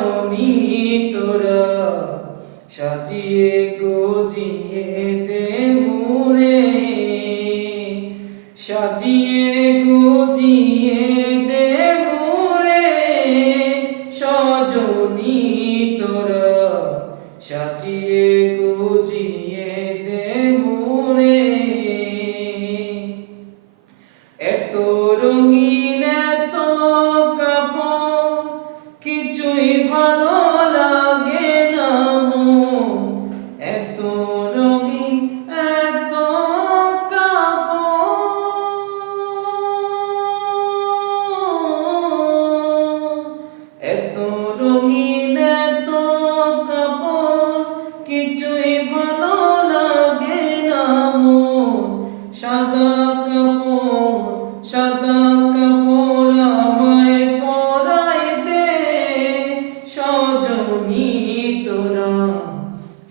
Sajani